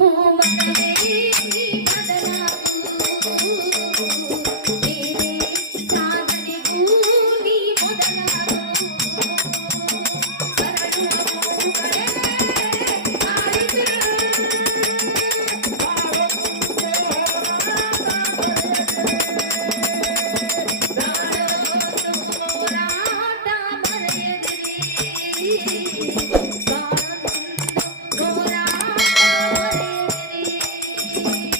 மனமே Thank you.